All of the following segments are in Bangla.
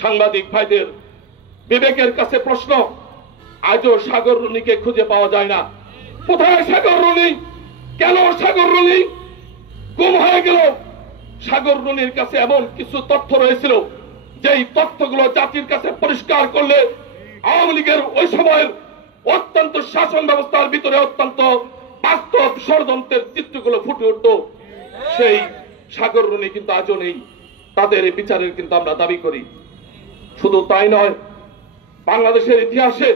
সাংবাদিক ভাইদের বিবেকের কাছে প্রশ্ন, আজও সাগর রুনিকে খুঁজে পাওয়া যায় না। কোথায় সাগর রুনি? কেন সাগর রুনি গুম হয়ে গেল? সাগর রুনির কাছে এমন কিছু তথ্য রয়েছিল যেই তথ্যগুলো জাতির কাছে পরিষ্কার করলে আওয়ামী লীগের ওই সময়ের অত্যন্ত শাসন ব্যবস্থার ভিতরে অত্যন্ত বাস্তব ষড়যন্ত্রের চিত্রগুলো ফুটে উঠত। সেই সাগর রুনি কিন্তু আজও নেই। তাদের বিচারের কিন্তু আমরা দাবি করি। শুধু তাই নয়, বাংলাদেশের ইতিহাসে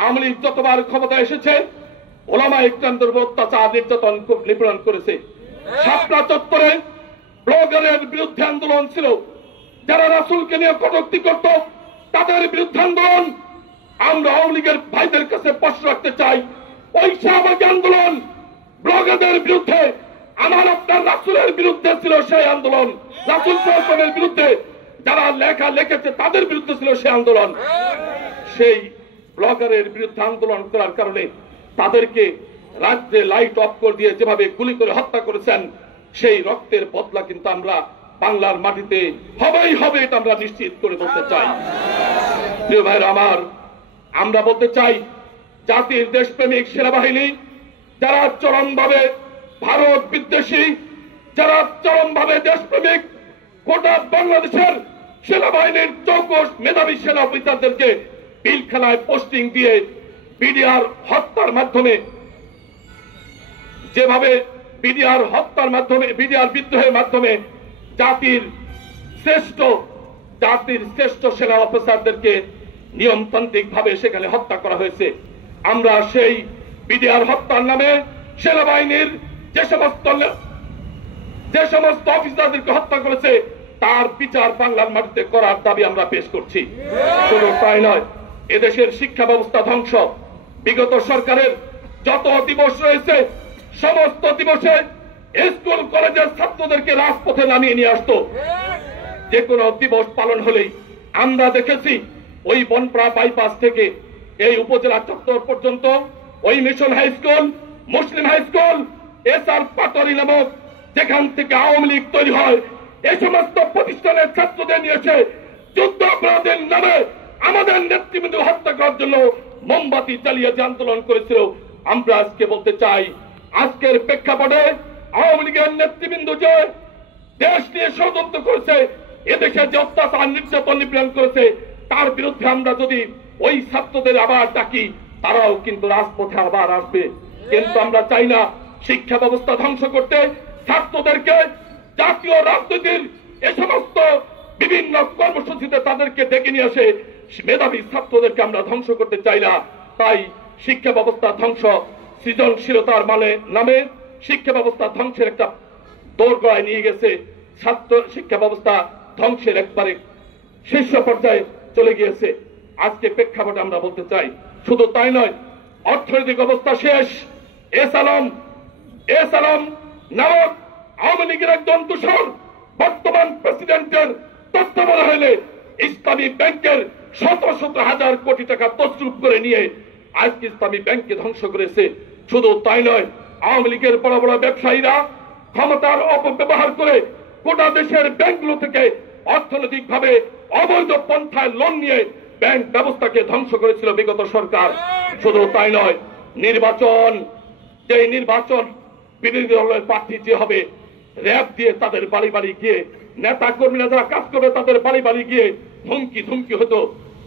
আওয়ামী লীগ যতবার ক্ষমতা এসেছে ওলামা ইকরামদের উপর অত্যাচার নির্যাতন নিপীড়ন করেছে। শাপলা চত্বরে ব্লগারের বিরুদ্ধে আন্দোলন ছিল, যারা রাসূলকে নিয়ে কটূক্তি করত তাদের বিরুদ্ধে আন্দোলন। আমরা আওয়ামী লীগের ভাইদের কাছে প্রশ্ন রাখতে চাই, ওই শাহবাগী আন্দোলন ব্লগারদের বিরুদ্ধে, আমার আপনার রাসূলের বিরুদ্ধে ছিল সেই আন্দোলন। রাসূল সাল্লাল্লাহু আলাইহি ওয়াসাল্লামের বিরুদ্ধে যারা লেখা লিখেছে তাদের বিরুদ্ধে ছিল সেই আন্দোলন। সেই ব্লগারের বিরুদ্ধে আন্দোলন করার কারণে তাদেরকে রাজ্যে লাইট অফ করে দিয়ে যেভাবে গুলি করে হত্যা করেছেন, সেই রক্তের বদলা কিন্তু আমরা বাংলার মাটিতে হবেই হবে, এটা আমরা নিশ্চিত করে বলতে চাই। প্রিয় ভাইরা আমার, আমরা বলতে চাই জাতির দেশপ্রেমিক সেনাবাহিনী যারা চরমভাবে ভারত বিদ্বেষী, যারা চরমভাবে দেশপ্রেমিক, গোটা বাংলাদেশের সেনাবাহিনীর চৌকস মেধাবী সেনা অফিসারদেরকে পিলখানায় পোস্টিং দিয়ে বিডিআর হত্যার মাধ্যমে, যেভাবে বিডিআর হত্যার মাধ্যমে, বিডিআর বিদ্রোহের মাধ্যমে জাতির শ্রেষ্ঠ সেনা অফিসারদেরকে নিয়মতান্ত্রিক ভাবে সেখানে হত্যা করা হয়েছে। আমরা সেই বিডিআর হত্যার নামে সেনাবাহিনীর যে সমস্ত অফিসারদেরকে হত্যা করেছে তার বিচার বাংলার মাটিতে করার দাবি আমরা পেশ করছি। শুধু তাই নয়, এদেশের শিক্ষা ব্যবস্থা ধ্বংস। বিগত সরকারের যত দিবস রয়েছে সমস্ত দিবসে স্কুল কলেজের ছাত্রদেরকে রাজপথে নামিয়ে নিয়ে আসতো। যে কোনো দিবস পালন হলেই আমরা দেখেছি ওই বনপাড়া বাইপাস থেকে এই উপজেলা চত্বর পর্যন্ত, ওই mission high school, Muslim high school, SR পাটরি নামক যেখান থেকে আওয়ামী লীগ তৈরি হয়, এই সমস্ত প্রতিষ্ঠানের ছাত্রদের নিয়ে এসে যুদ্ধ অপরাধের নামে আমাদের নেতৃবৃন্দ হত্যা করার জন্য মোমবাতি জ্বালিয়ে যে আন্দোলন করেছিল। আমরা আজকে বলতে চাই, আজকের প্রেক্ষাপটে আওয়ামী লীগের নেতৃবৃন্দ যে দেশ নিয়ে ষড়যন্ত্র করেছে, এদেশে যে অত্যাচার নির্যাতন নিপীড়ন করেছে, তার বিরুদ্ধে আমরা যদি ওই ছাত্রদের আবার ডাকি, তারাও কিন্তু রাজপথে আবার আসবে। কিন্তু আমরা চাই না শিক্ষা ব্যবস্থা ধ্বংস করতে, ছাত্রদেরকে জাতীয় রাজনীতির এ সমস্ত বিভিন্ন কর্মসূচিতে তাদেরকে ডেকে নিয়ে আসে মেধাবী ছাত্রদেরকে আমরা ধ্বংস করতে চাই না। তাই শিক্ষা ব্যবস্থা ধ্বংস, সৃজনশীলতার নামে শিক্ষা ব্যবস্থা ধ্বংসের একটা দোরগোড়ায় নিয়ে গেছে। ছাত্র শিক্ষা ব্যবস্থা ধ্বংসের একবারে শীর্ষ পর্যায়ে চলে গিয়েছে। আজকে প্রেক্ষাপটে আমরা বলতে চাই, শুধু তাই নয়, অর্থনৈতিক অবস্থা শেষ। এস আলম নামক আওয়ামী লীগের একজন দূষণ বর্তমান প্রেসিডেন্টের তথ্য বলা হলে ইসলামী ব্যাংকের শত শত হাজার কোটি টাকা তছরূপ করে নিয়ে আজকে ইসলামী ব্যাংককে ধ্বংস করেছে। শুধু তাই নয়, আওয়ামী লীগের বড় বড় ব্যবসায়ীরা ক্ষমতার অপব্যবহার করে গোটা দেশের ব্যাংকগুলো থেকে অর্থনৈতিক ভাবে অবৈধ পন্থায় লোন নিয়ে ব্যাংক ব্যবস্থাকে ধ্বংস করেছিল বিগত সরকার। শুধু তাই নয়, নির্বাচন বিরোধী দলের প্রার্থী যে হবে, র্যাব দিয়ে তাদের বাড়ি বাড়ি গিয়ে, নেতা কর্মীরা যারা কাজ করবে তাদের বাড়ি বাড়ি গিয়ে হুমকি হতো